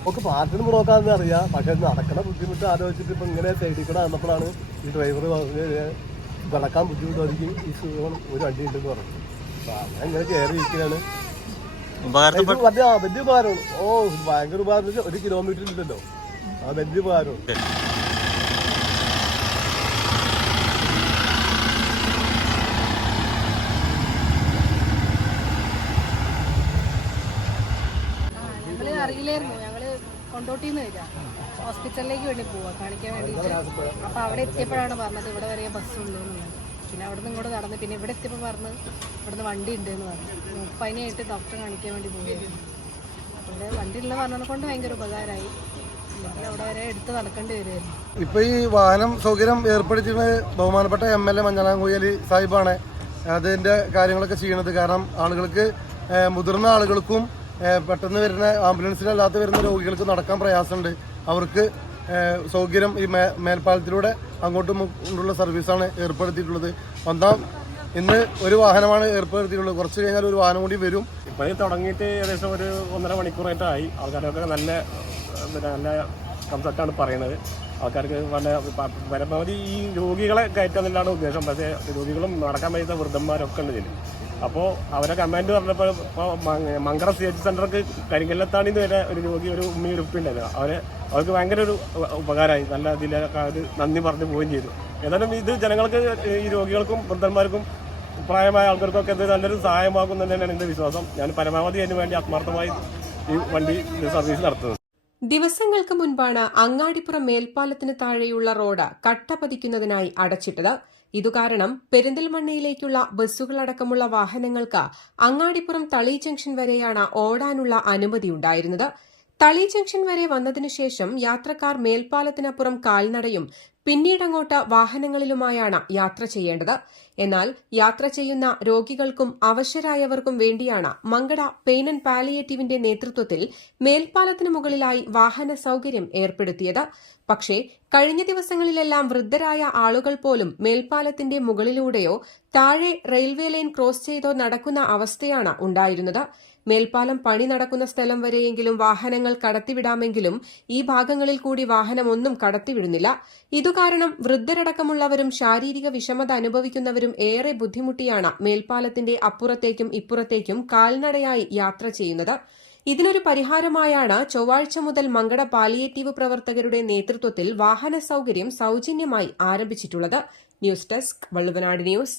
നമുക്ക് പാട്ടിന് നോക്കാമെന്ന് അറിയാം. പക്ഷെ നടക്കണ ബുദ്ധിമുട്ട് ആലോചിച്ചിട്ട് ഇപ്പൊ ഇങ്ങനെ സൈഡിൽ കൂടെ വന്നപ്പോഴാണ് ഈ ഡ്രൈവർ കിടക്കാൻ ബുദ്ധിമുട്ടായിരിക്കും ഈ സുഖം ഒരു വണ്ടി ഉണ്ടെന്ന് പറഞ്ഞു. അപ്പൊ അങ്ങനെ കയറി ഇരിക്കുകയാണ് വലിയ ഉപകാരമാണ് ഓ ഭയങ്കര ഉപകാരം ഒരു കിലോമീറ്റർ ഇല്ലല്ലോ ആ വലിയ ഉപകാരമാണ് ഞങ്ങൾ അറിയില്ലായിരുന്നു. ഞങ്ങൾ കൊണ്ടോട്ടിന്ന് വരിക. ഹോസ്പിറ്റലിലേക്ക് വേണ്ടി പോവാ. കാണിക്കാൻ വേണ്ടിയിട്ട്. അപ്പൊ അവിടെ എത്തിയപ്പോഴാണ് പറഞ്ഞത് ഇവിടെ വരെ ബസ് ഉള്ളൂ എന്നുള്ളത് പിന്നെ അവിടെ നിന്ന് ഇങ്ങോട്ട് നടന്ന് പിന്നെ ഇവിടെ എത്തിയപ്പോൾ പറഞ്ഞ് ഇവിടുന്ന് വണ്ടി ഉണ്ട് എന്ന് പറഞ്ഞു. മുപ്പതിനായിട്ട് ഡോക്ടറെ കാണിക്കാൻ വേണ്ടി പോവുകയായിരുന്നു അവിടെ വണ്ടി ഉള്ള പറഞ്ഞതിനെ കൊണ്ട് ഭയങ്കര ഉപകാരമായി. വരെ ഇപ്പൊ ഈ വാഹനം സൗകര്യം ഏർപ്പെടുത്തിയത് ബഹുമാനപ്പെട്ട എം എൽ എ മഞ്ഞളാംകുയ്യലി സാഹിബാണ്. അതിന്റെ കാര്യങ്ങളൊക്കെ ചെയ്യണത്. കാരണം ആളുകൾക്ക് മുതിർന്ന ആളുകൾക്കും പെട്ടെന്ന് വരുന്ന ആംബുലൻസിലല്ലാത്ത വരുന്ന രോഗികൾക്ക് നടക്കാൻ പ്രയാസമുണ്ട്. അവർക്ക് സൗകര്യം ഈ മേൽപ്പാലത്തിലൂടെ അങ്ങോട്ടും കൊണ്ടുള്ള സർവീസാണ് ഏർപ്പെടുത്തിയിട്ടുള്ളത്. ഒന്നാം ഇന്ന് ഒരു വാഹനമാണ് ഏർപ്പെടുത്തിയിട്ടുള്ളത്. കുറച്ച് കഴിഞ്ഞാൽ ഒരു വാഹനം കൂടി വരും. ഇപ്പോൾ ഇത് തുടങ്ങിയിട്ട് ഏകദേശം ഒരു ഒന്നര മണിക്കൂറായിട്ടായി. ആൾക്കാരൊക്കെ നല്ല നല്ല കംഫർട്ടാണ് പറയുന്നത് ആൾക്കാർക്ക് നല്ല പ- പരമാവധി ഈ രോഗികളെ കയറ്റാന്നില്ലാണ് ഉദ്ദേശം. പക്ഷേ രോഗികളും നടക്കാൻ പറ്റാത്ത വൃദ്ധന്മാരൊക്കെ ഉണ്ട് ഇതിൽ അപ്പോൾ അവരെ കമാൻഡ് പറഞ്ഞപ്പോൾ ഇപ്പോൾ മങ്കറ സി എച്ച് സെന്റർക്ക് കരിങ്കല്ലത്താണിന്ന് വരെ ഒരു രോഗി ഒരു ഉമ്മി ഒരു ഉപ്പിണ്ടായിരുന്നു അവരെ അവർക്ക് ഭയങ്കര ഒരു ഉപകാരമായി നല്ല ഇതിലൊക്കെ അവർ നന്ദി പറഞ്ഞു പോവുകയും ചെയ്തു. ഏതായാലും ഇത് ജനങ്ങൾക്ക് ഈ രോഗികൾക്കും വൃദ്ധന്മാർക്കും പ്രായമായ ആൾക്കാർക്കൊക്കെ ഇത് നല്ലൊരു സഹായമാകും തന്നെയാണ് എന്റെ വിശ്വാസം. ഞാൻ പരമാവധി അതിന് വേണ്ടി ആത്മാർത്ഥമായി ഈ വണ്ടി സർവീസ് നടത്തുന്നത് ദിവസങ്ങൾക്ക് മുൻപാണ് അങ്ങാടിപ്പുറം മേൽപ്പാലത്തിന് താഴെയുള്ള റോഡ് കട്ട പതിക്കുന്നതിനായി അടച്ചിട്ടത്. ഇതുകാരണം പെരിന്തൽമണ്ണയിലേക്കുള്ള ബസ്സുകളടക്കമുള്ള വാഹനങ്ങൾക്ക് അങ്ങാടിപ്പുറം തളി ജംഗ്ഷൻ വരെയാണ് ഓടാനുള്ള അനുമതി ഉണ്ടായിരുന്നത് തളി ജംഗ്ഷൻ വരെ വന്നതിനുശേഷം യാത്രക്കാർ മേൽപ്പാലത്തിനപ്പുറം കാൽനടയും പിന്നീടങ്ങോട്ട് വാഹനങ്ങളിലുമായാണ് യാത്ര ചെയ്യേണ്ടത്. എന്നാൽ യാത്ര ചെയ്യുന്ന രോഗികൾക്കും അവശരായവർക്കും വേണ്ടിയാണ് മങ്കട പെയിൻ ആൻഡ് പാലിയേറ്റീവിന്റെ നേതൃത്വത്തിൽ മേൽപ്പാലത്തിന് മുകളിലായി വാഹന സൌകര്യം ഏർപ്പെടുത്തിയത്. പക്ഷേ കഴിഞ്ഞ ദിവസങ്ങളിലെല്ലാം വൃദ്ധരായ ആളുകൾ പോലും മേൽപ്പാലത്തിന്റെ മുകളിലൂടെയോ താഴെ റെയിൽവേ ലൈൻ ക്രോസ് ചെയ്തോ നടക്കുന്ന അവസ്ഥയാണ് ഉണ്ടായിരുന്നത്. മേൽപ്പാലം പണി നടക്കുന്ന സ്ഥലം വരെയെങ്കിലും വാഹനങ്ങൾ കടത്തിവിടാമെങ്കിലും ഈ ഭാഗങ്ങളിൽ കൂടി വാഹനമൊന്നും കടത്തിവിടുന്നില്ല. കടത്തിവിടുന്നില്ല ഇതുകാരണം വൃദ്ധരടക്കമുള്ളവരും ശാരീരിക വിഷമത അനുഭവിക്കുന്നവരും ഏറെ ബുദ്ധിമുട്ടിയാണ് മേൽപ്പാലത്തിന്റെ അപ്പുറത്തേക്കും ഇപ്പുറത്തേക്കും കാൽനടയായി യാത്ര ചെയ്യുന്നത്. ഇതിനൊരു പരിഹാരമായാണ് ചൊവ്വാഴ്ച മുതൽ മങ്കട പാലിയേറ്റീവ് പ്രവർത്തകരുടെ നേതൃത്വത്തിൽ വാഹന സൌകര്യം സൌജന്യമായി ആരംഭിച്ചിട്ടുള്ളത്. News desk Valluvanad news.